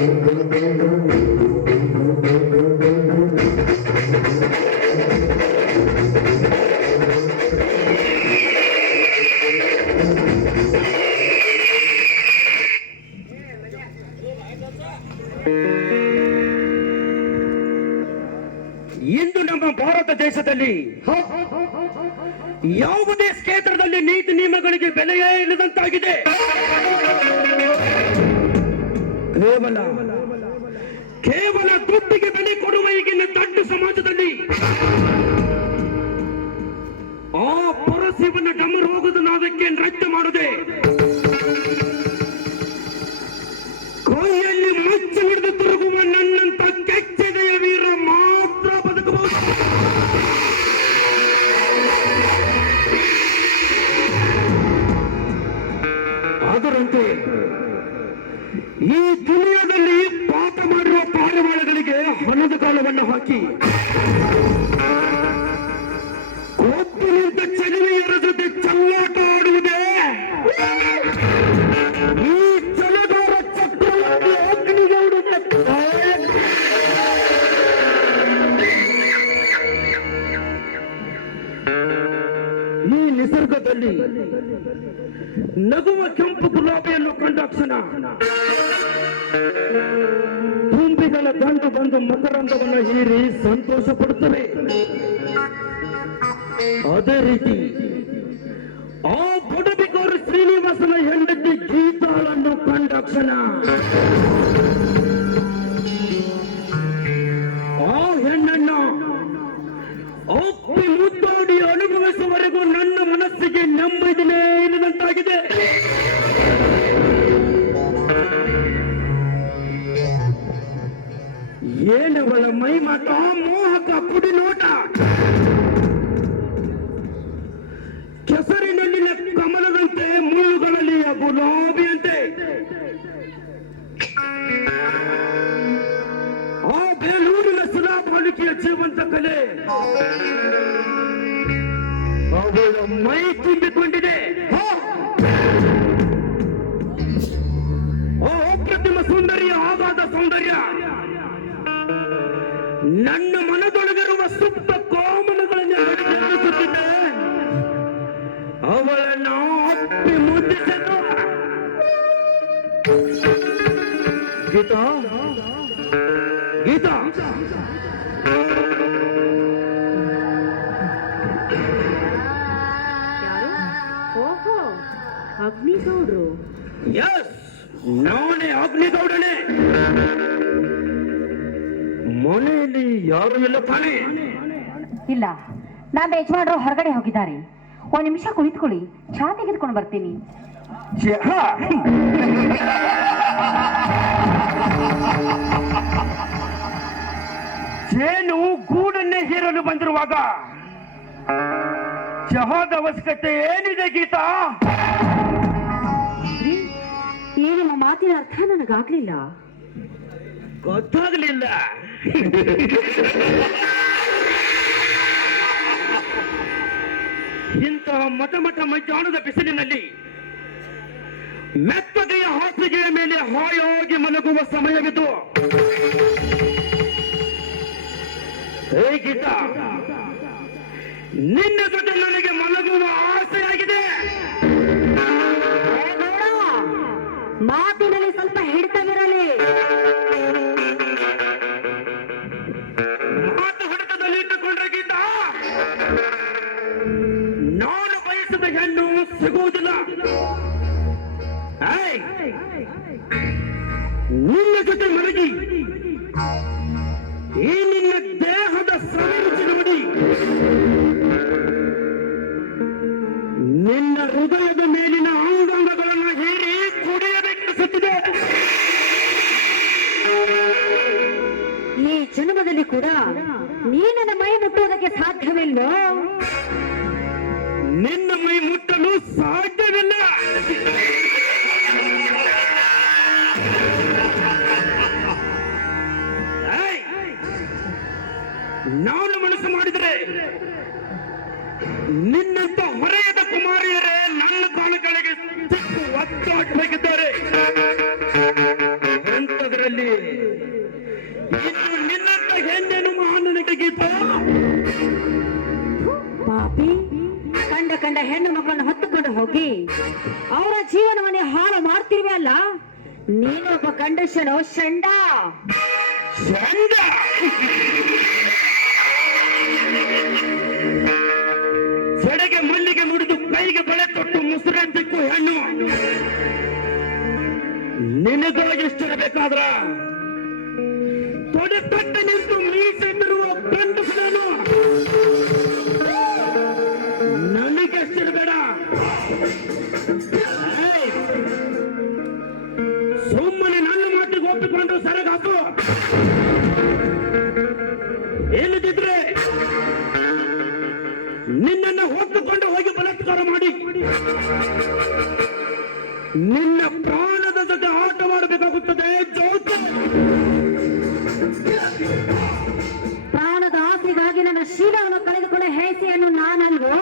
ಇಂದು ನಮ್ಮ ಭಾರತ ದೇಶದಲ್ಲಿ ಯಾವುದೇ ಕ್ಷೇತ್ರದಲ್ಲಿ ನೀತಿ ನಿಯಮಗಳಿಗೆ ಬೆಲೆಯೇ ಇಲ್ಲದಂತಾಗಿದೆ. ಕೇವಲ ದುಡ್ಡಿಗೆ ಬೆಲೆ ಕೊಡುವ ಈಗಿನ ದೊಡ್ಡ ಸಮಾಜದಲ್ಲಿ ಆ ಪರಸಿವನ ಡಮರು ಹೋಗುದು ನಾದಕ್ಕೆ ನೃತ್ಯ ಮಾಡದೆ ಕೈಯಲ್ಲಿ ಮುಚ್ಚ ಹಿಡಿದು ತಿರುಗುವ ನನ್ನಂತ ಕೆಚ್ಚೆದೆಯ ವೀರ ಮಾತ್ರ ಬದುಕಬಹುದು. ಅದರಂತೆ ಈ ದುನಿಯಾದಲ್ಲಿ ಪಾಪ ಮಾಡಿರುವ ಪಾರಿವಾಳಗಳಿಗೆ ಹೊಲದ ಕಾಲವನ್ನು ಹಾಕಿ ಕೊಟ್ಟು ನಿಂತ ಚಲನೆಯರ ಜೊತೆ ಚಲ್ಲಾಟ ಆಡುವುದೇ ಈ ಚಲಗಾರ ಚಕ್ರವರ್ತಿ ಅಗ್ನಿಗೌಡನ ಈ ನಿಸರ್ಗದಲ್ಲಿ ನಗುವ ಕೆಂಪು ಗುಲಾಬಿಯನ್ನು ಕಂಡ ಕ್ಷಣ ತುಂಬಿಗಳ ದಂಡು ಬಂದು ಮಕರಂದವನ್ನು ಹೀರಿ ಸಂತೋಷ ಪಡುತ್ತವೆ. ಅದೇ ರೀತಿ ಆ ಬಡಬಿಗೌರ ಶ್ರೀನಿವಾಸನ ಹೆಂಡತಿ ಗೀತಾಳನ್ನು ಕಂಡ ಕ್ಷಣ ಆ ಹೆಣ್ಣನ್ನು ಒಪ್ಪಿ ಮುದ್ದಾಡಿ ಅನುಭವಿಸುವವರೆಗೂ ನನ್ನ ಮನಸ್ಸಿಗೆ ನೆಮ್ಮದಿನೇ ಇಲ್ಲದಂತಾಗಿದೆ. ಏನವಳ ಮೈ ಮಾಟ ಮೋಹಕ ಪುಡಿ ನೋಟ, ಕೆಸರಿನಲ್ಲಿನ ಕಮಲದಂತೆ ಮುಳ್ಳುಗಳಲ್ಲಿ ಗುಲಾಬಿಯಂತೆ, ಆ ಬೇಲೂರಿನ ಶಿಲಾಪಾಲಿಕೆಯ ಜೀವಂತ ಕಲೆ ಅವಳ ಮೈ ತುಂಬಿಕೊಂಡಿದೆ. ಅಪ್ರತಿಮ ಸೌಂದರ್ಯ, ಆಗಾಧ ಸೌಂದರ್ಯ ನನ್ನ ಮನದೊಳಗಿರುವ ಸುಪ್ತ ಕಾಮನಗಳನ್ನು ನಡೆಸುತ್ತಿದ್ದೆ. ಅವಳನ್ನು ಅಪ್ಪಿ ಮುದ್ದಿಸಲು ಗೀತಾ ಗೀತಾ ಓಹೋ, ಅಗ್ನಿಗೌಡ್ರು. ಎಸ್, ನಾನೇ ಅಗ್ನಿಗೌಡನೇ. ಮನೆಯಲ್ಲಿ ಯಾರು ಇಲ್ಲ ತಾನೇ? ಇಲ್ಲ, ನನ್ನ ಯಜಮಾನರು ಹೊರಗಡೆ ಹೋಗಿದ್ದಾರೆ. ಒಂದ್ ನಿಮಿಷ ಕುಳಿತುಕೊಳ್ಳಿ, ಚಹಾ ತೆಗೆದುಕೊಂಡು ಬರ್ತೀನಿ. ಜೇನು ಗೂಡನ್ನೇ ಹೀರಲು ಬಂದಿರುವಾಗ ಚಹಾದ ಅವಶ್ಯಕತೆ ಏನಿದೆ ಗೀತಾ? ಈ ನಿಮ್ಮ ಮಾತಿನ ಅರ್ಥ ನನಗಾಗ್ಲಿಲ್ಲ. ಗೊತ್ತಾಗಲಿಲ್ಲ. ಇಂತಹ ಮಠ ಮಧ್ಯಾಹ್ನದ ಬಿಸಿಲಿನಲ್ಲಿ ಮೆತ್ತಗೆಯ ಹಾಸಿಗೆಯ ಮೇಲೆ ಹಾಯಾಗಿ ಮಲಗುವ ಸಮಯವಿದು. ಹೇ ಗೀತಾ, ನಿನ್ನ ಜೊತೆ ನನಗೆ ಮಲಗುವ ಆಸೆಯಾಗಿದೆ. ಮಾತಿನಲ್ಲಿ ಸ್ವಲ್ಪ ಹಿಡಿತವಿರಲಿ. ಮಾತು ಹಿಡಿತದಲ್ಲಿ ಇಟ್ಟುಕೊಂಡ್ರೆ ಗೀತಾ, ನಾನು ಬಯಸಿದ ಹೆಣ್ಣು ಸಿಗುವುದಿಲ್ಲ. ನಿನ್ನ ಜೊತೆ ಮಲಗಿ ಈ ನಿನ್ನ ದೇಹದ ಸವಿರುಚಿ ನೋಡಿ ನಿನ್ನ ಹೃದಯದ ಮೇಲಿನ ಅಂಗಾಂಗಗಳನ್ನು ಹೀರಿ ಕುಡಿಯಬೇಕೆನಿಸುತ್ತಿದೆ. ಈ ಜನ್ಮದಲ್ಲಿ ಕೂಡ ನೀ ನನ್ನ ಮೈ ಮುಟ್ಟುವುದಕ್ಕೆ ಸಾಧ್ಯವಿಲ್ಲೋ? ನಿನ್ನ ಮೈ ಮುಟ್ಟಲು ಸಾಧ್ಯವಿಲ್ಲ. ನಾನು ಮನಸ್ಸು ಮಾಡಿದರೆ ನಿನ್ನಂತ ಹೊರೆಯದ ಕುಮಾರಿಯರೇ ನನ್ನ ಕಾಲಗಳಿಗೆ ಸಿಕ್ಕು ಒತ್ತಾಡಬೇಕಿದ್ದಾರೆ. ಎಂತದರಲ್ಲಿ ಜಗದಲ್ಲಿ ಇನ್ನು ನಿನ್ನಂತ ಹೆಣ್ಣೇನು ಮಹಾನನಿಗೆ ಗೀತ. ಪಾಪಿ, ಕಂಡ ಹೆಣ್ಣು ಮಕ್ಕಳನ್ನು ಹೊತ್ತುಕೊಂಡು ಹೋಗಿ ಅವರ ಜೀವನವನ್ನೇ ಹಾಳು ಮಾಡ್ತಿರುವೆ ಅಲ್ಲ. ನೀನೊಬ್ಬ ಗಂಡಸನೋ ಷಂಡ. ಚಂದ ಸೆಡೆಗೆ ಮಲ್ಲಿಗೆ ಮುಡಿದು ಕೈಗೆ ಬಳೆ ತೊಟ್ಟು ಮುಸುರಂತಿಕ್ಕು ಹೆಣ್ಣು ನಿನಗೂ ಎಷ್ಟಿರಬೇಕಾದ್ರ ತೊಡೆ ತಟ್ಟೆ ನಿಂತು ಮೀಸೆಂದಿರುವ ಗಂಡಸನನು ನನಗೆಷ್ಟಿರಬೇಡ. ಸುಮ್ಮನೆ ನನ್ನ ಮಾತಿಗೆ ಒಪ್ಪಿಕೊಂಡು ಸರಗಾಕು. ಇಲ್ಲದಿದ್ರೆ ನಿನ್ನನ್ನು ಹೊತ್ತುಕೊಂಡು ಹೋಗಿ ಬಲಾತ್ಕಾರ ಮಾಡಿ ನಿನ್ನ ಪ್ರಾಣದ ಜೊತೆ ಆಟವಾಡಬೇಕಾಗುತ್ತದೆ. ಜೋಕೆ ಪ್ರಾಣದ ಆಸೆಗಾಗಿ ನನ್ನ ಶೀಲವನ್ನು ಕಳೆದುಕೊಂಡ ಹೇಸಿಯನ್ನು ನಾನಲ್ವೋ.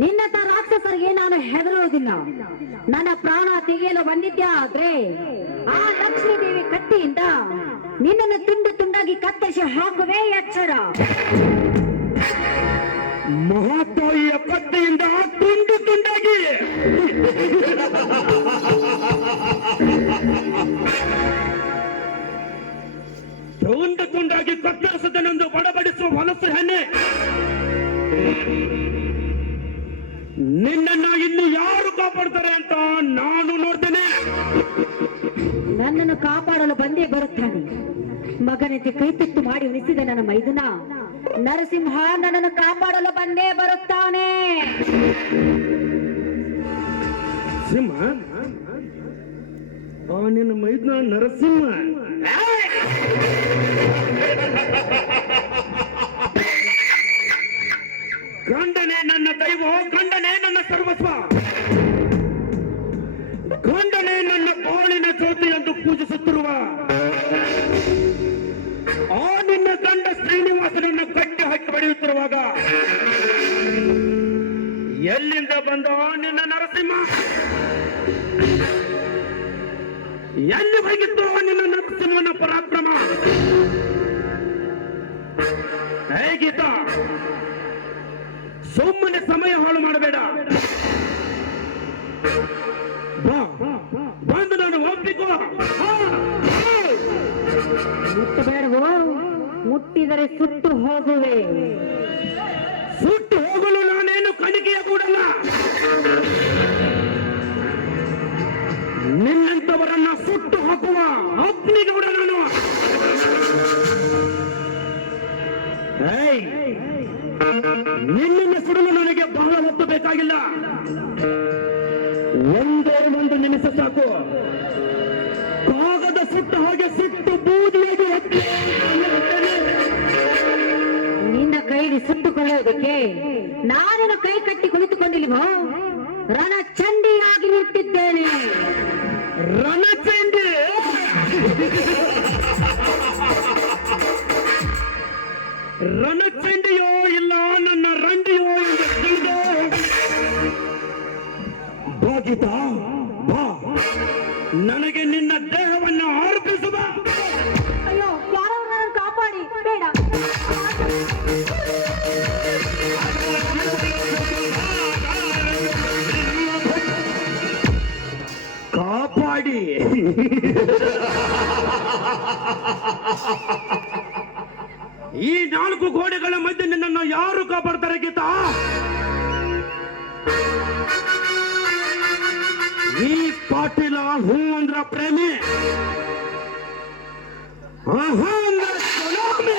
ನಿನ್ನಂತ ರಾಕ್ಷಸರಿಗೆ ನಾನು ಹೆದರುವುದಿಲ್ಲ. ನನ್ನ ಪ್ರಾಣ ತೆಗೆಯಲು ಬಂದಿದ್ಯಾ ಆದ್ರೆ ಆ ಲಕ್ಷ್ಮೀ ದೇವಿ ಕತ್ತಿಯಿಂದ ನಿನ್ನನ್ನು ತುಂಡು ತುಂಡಾಗಿ ಕತ್ತರಿಸಿ ಹಾಕುವೆ, ಎಚ್ಚರ. ಮಹಾತಾಯಿಯ ಕತ್ತೆಯಿಂದ ತುಂಡು ತುಂಡಾಗಿ ತುಂಡು ತುಂಡಾಗಿ ಕತ್ತರಿಸದನೆಂದು ಬಡಬಡಿಸುವ ಹೊಲಸು ಹೆಣ್ಣೆ, ನಿನ್ನನ್ನ ಇನ್ನು ಯಾರು ಕಾಪಾಡ್ತಾರೆ ಅಂತ ನಾನು ನೋಡ್ತೇನೆ. ನನ್ನನ್ನು ಕಾಪಾಡಲು ಬಂದೇ ಬರುತ್ತಾನೆ. ಮಗನಂತೆ ಕೈ ತುತ್ತು ಮಾಡಿ ಉಳಿಸಿದ ನನ್ನ ಮೈದುನ ನರಸಿಂಹ ನನ್ನನ್ನು ಕಾಪಾಡಲು ಬಂದೇ ಬರುತ್ತಾನೆ. ಸಿಂಹ ನಿನ್ನ ಮೈದ್ನ ನರಸಿಂಹ. ಗಂಡನೇ ನನ್ನ ದೈವ, ಗಂಡನೇ ನನ್ನ ಸರ್ವಸ್ವ, ಗಂಡನೇ ನನ್ನ ಬಾಳಿನ ಜ್ಯೋತಿ ಎಂದು ಪೂಜಿಸುತ್ತಿರುವ ಆ ನಿನ್ನ ಗಂಡ ಶ್ರೀನಿವಾಸನನ್ನು ಕಟ್ಟಿ ಹಾಕಿ ಬಡಿಯುತ್ತಿರುವಾಗ ಎಲ್ಲಿಂದ ಬಂದ ನಿನ್ನ ನರಸಿಂಹ? ಎಲ್ಲಿ ಹೋಗಿತ್ತು ನಿನ್ನ ನರಸಿಂಹನ ಪರಾಕ್ರಮ? ಹೇಗೀತ ಸುಮ್ಮನೆ ಸಮಯ ಹಾಳು ಮಾಡಬೇಡ. ಬಾ, ಬಂದು ನಾನು ಒಪ್ಪಿಕೋ. ಮುಟ್ಟಬೇಡವೋ, ಮುಟ್ಟಿದರೆ ಸುಟ್ಟು ಹೋಗುವೆ. ಸುಟ್ಟು ಹೋಗಲು ನಾನೇನು ಕಣಿಕೆಯ ಕೂಡಲ್ಲ. ನಿನ್ನಂತವರನ್ನ ಸುಟ್ಟು ಹಾಕುವ ಅಗ್ನಿಗೌಡ ನಾನು. ನಿನ್ನನ್ನು ಸುಡಲು ನನಗೆ ಬಹಳ ಹೊತ್ತು ಬೇಕಾಗಿಲ್ಲ. ಒಂದೇ ಒಂದು ನಿಮಿಷ ಸಾಕು. ಕಾಗದ ಸುಟ್ಟ ಹಾಗೆ ಸುಟ್ಟು ಬೂದಿಯಾಗಿ ಎತ್ತಿ ನಿನ್ನ ಕೈಗೆ ಸುಟ್ಟುಕೊಳ್ಳುವುದಕ್ಕೆ ನಾನಿನ ಕೈ ಕಟ್ಟಿ ಕುಳಿತುಕೊಂಡಿಲ್ವೋ? ರಣಚಂಡಿಯಾಗಿ ನಿಂತಿದ್ದೇನೆ. ರಣಚಂಡಿ ರಣಚಂಡಿಯೋ ಇಲ್ಲ ನನ್ನ ರಂಡಿಯೋ ಎಂದು ತಿಳಿದು ಭೋಗಿತ ಬಾ, ನನಗೆ ನಿನ್ನ ದೇಹವನ್ನು ಅರ್ಪಿಸುವ. ಅಯ್ಯೋ, ಯಾರೋ ನನ್ನನ್ನು ಕಾಪಾಡಿ. ಬೇಡ, ಕಾಪಾಡಿ. ಈ ನಾಲ್ಕು ಗೋಡೆಗಳ ಮಧ್ಯೆ ನಿನ್ನನ್ನು ಯಾರು ಕಾಪಾಡ್ತಾರೆ ಗೀತಾ? ಈ ಪಾಟೀಲ ಹೂ ಅಂದ್ರ ಪ್ರೇಮಿ, ಆಹಾ ಅಂದ್ರ ಗುಲಾಮಿ.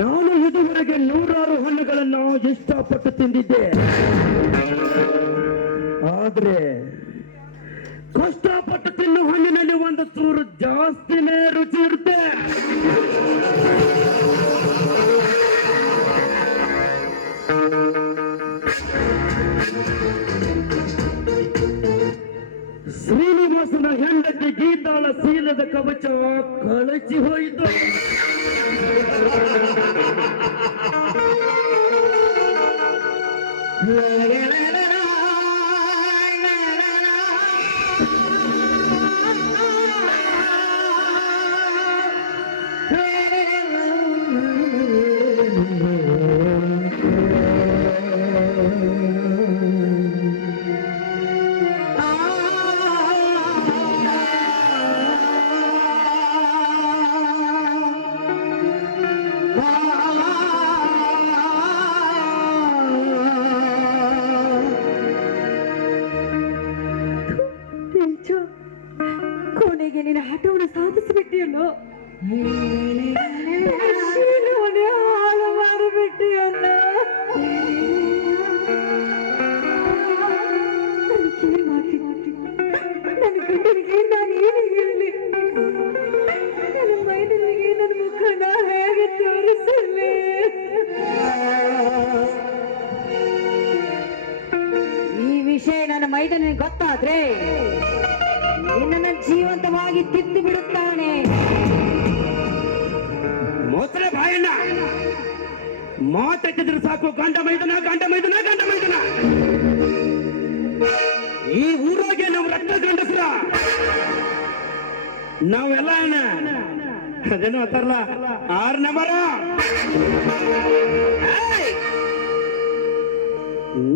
ನಾನು ಇದುವರೆಗೆ 100 ಹಣ್ಣುಗಳನ್ನು ಇಷ್ಟಪಟ್ಟು ತಿಂದಿದ್ದೆ, ಆದ್ರೆ ಕಷ್ಟಪಟ್ಟು ತಿನ್ನೋ ಹಣ್ಣಿನಲ್ಲಿ ಒಂದು ಚೂರು ಜಾಸ್ತಿನೇ ರುಚಿ ಇರುತ್ತೆ. ಶ್ರೀನಿವಾಸನ ಹೆಂಡತಿ ಗೀತಾಳ ಶೀಲದ ಕವಚ ಕಳಚಿ ಹೋಯಿತು. ಕೊನೆಗೆ ನಿನ್ನ ಹಠವನ್ನು ಸಾಧಿಸಿಬಿಟ್ಟಿಯಲ್ಲೋ, ಶೀಲವನ್ನೇ ಹಾಳು ಮಾಡಿಬಿಟ್ಟಿಯಲ್ಲ. ನನಗೇನು ಮಾಡಿ ನನ್ನ ಗಂಡನಿಗೆ ನಾನು ಏನು ಹೇಳಲಿ? ನನ್ನ ಮೈದನಿಗೆ ನನ್ನ ಮುಖನ ಹೇಗೆ ತೋರಿಸಲಿ? ಈ ವಿಷಯ ನನ್ನ ಮೈದನಿಗೆ ಗೊತ್ತಾದ್ರೆ ನಿನ್ನನ್ನು ಜೀವಂತವಾಗಿ ತಿದ್ದು ಬಿಡುತ್ತಾನೆ. ಮೋತ್ರೆ ಬಾಯಣ್ಣ, ಮಾತೆತ್ತಿದ್ರೆ ಸಾಕು ಗಂಡ ಮೈದನ ಗಂಡ ಮೈದನ ಗಂಡ ಮೈದನ. ಈ ಊರಾಗೆ ನಾವು ರಕ್ತ ಗಂಡಸ್ರ, ನಾವೆಲ್ಲ ಅದೇನು ಅಂತಾರಲ್ಲ 6 ನಂಬರ.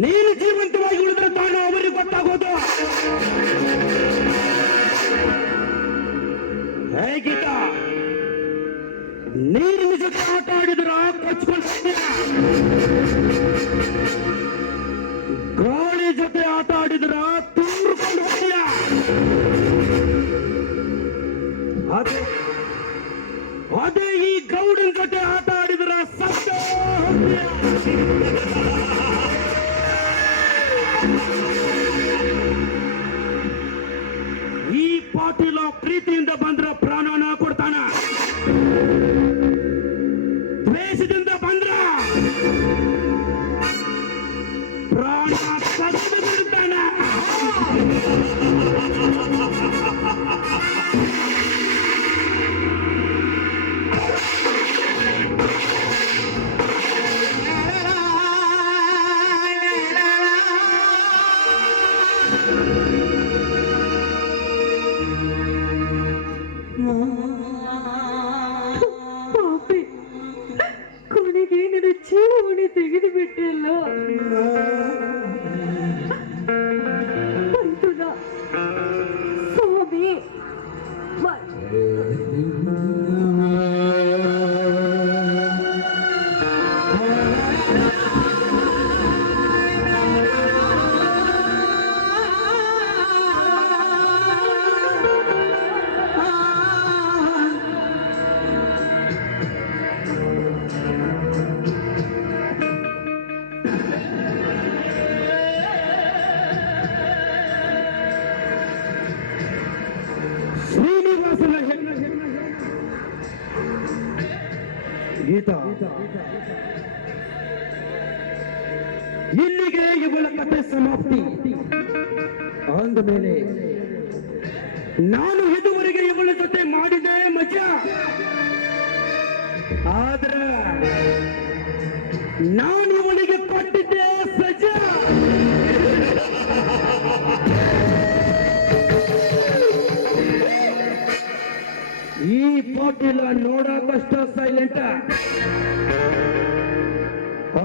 ನೀನು ಜೀವಂತವಾಗಿ ಉಳಿದ್ರೆ ತಾನು ಅವರಿಗೆ ಗೊತ್ತಾಗೋದು. ಹೇಗೀತ ನೀರಿನ ಜೊತೆ ಆಟ ಆಡಿದ್ರ ಕೊಚ್ಕೊಂಡು, ಗಾಳಿ ಜೊತೆ ಆಟ ಆಡಿದ್ರ ತುಂಬಿಕೊಂಡು ಹೋಗ್ತೀಯ. ಅದೇ ಈ ಗೌಡನ ಜೊತೆ ಆಟ ಆಡಿದ್ರ ಸತ್ತ ಹೋಗ್ತೀಯ. ಈ ಪಾಟೀಲ ಪ್ರೀತಿಯಿಂದ ಬಂದ್ರ ಪ್ರಾಣನ ಕೊಡ್ತಾನ, ದ್ವೇಷದಿಂದ ಬಂದ್ರ ಪ್ರಾಣ ತೆಗೆದು ಬಿಡ್ತಾನ. ಗೀತಾ, ಇಲ್ಲಿಗೆ ಇವಳ ಕಥೆ ಸಮಾಪ್ತಿ. ಅಂದಮೇಲೆ ನಾನು ಇದುವರೆಗೆ ಇವಳ ಜೊತೆ ಮಾಡಿದೆ ಮಜಾ, ಆದ್ರ ನಾನು ಇವಳಿಗೆ ಕೊಟ್ಟಿದ್ದೆ ಸಜಾ. ಈ ಪಾಟೀಲ ನೋಡಕಷ್ಟ ಸೈಲೆಂಟ,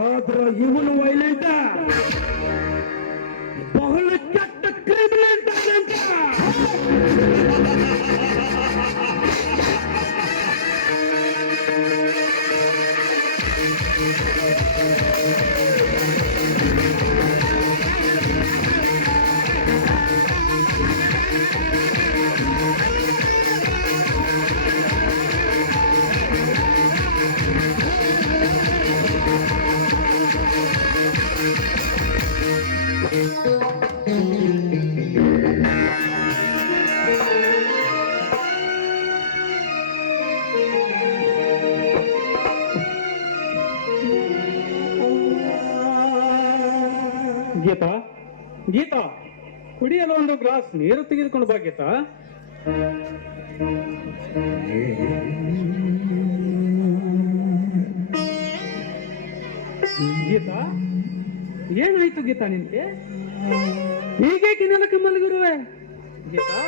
ಆದ್ರ ಇವನು ವೈಲೆಂಟ, ಬಹಳ ಕೆಟ್ಟ ಕ್ರಿಮಿನಲ್ ಅಂತ. ಗೀತಾ, ಗೀತಾ, ಕುಡಿಯಲು ಒಂದು ಗ್ಲಾಸ್ ನೀರು ತೆಗೆದುಕೊಂಡು ಬಾ ಗೀತಾ. ಗೀತಾ, ಏನಾಯ್ತು ಗೀತಾ ನಿನ್ಗೆ? ಹೀಗೇಕೆ ನೆಲಕ್ಕೆ ಮಲಗಿರುವೆ? ಗೀತಾ,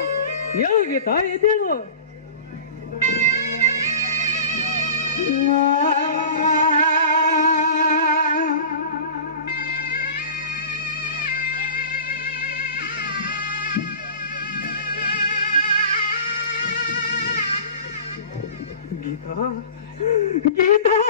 ಹೇಳು ಗೀತಾ, ಎದ್ದೇಳು. ಗೀತಾ, ಗೀತಾ,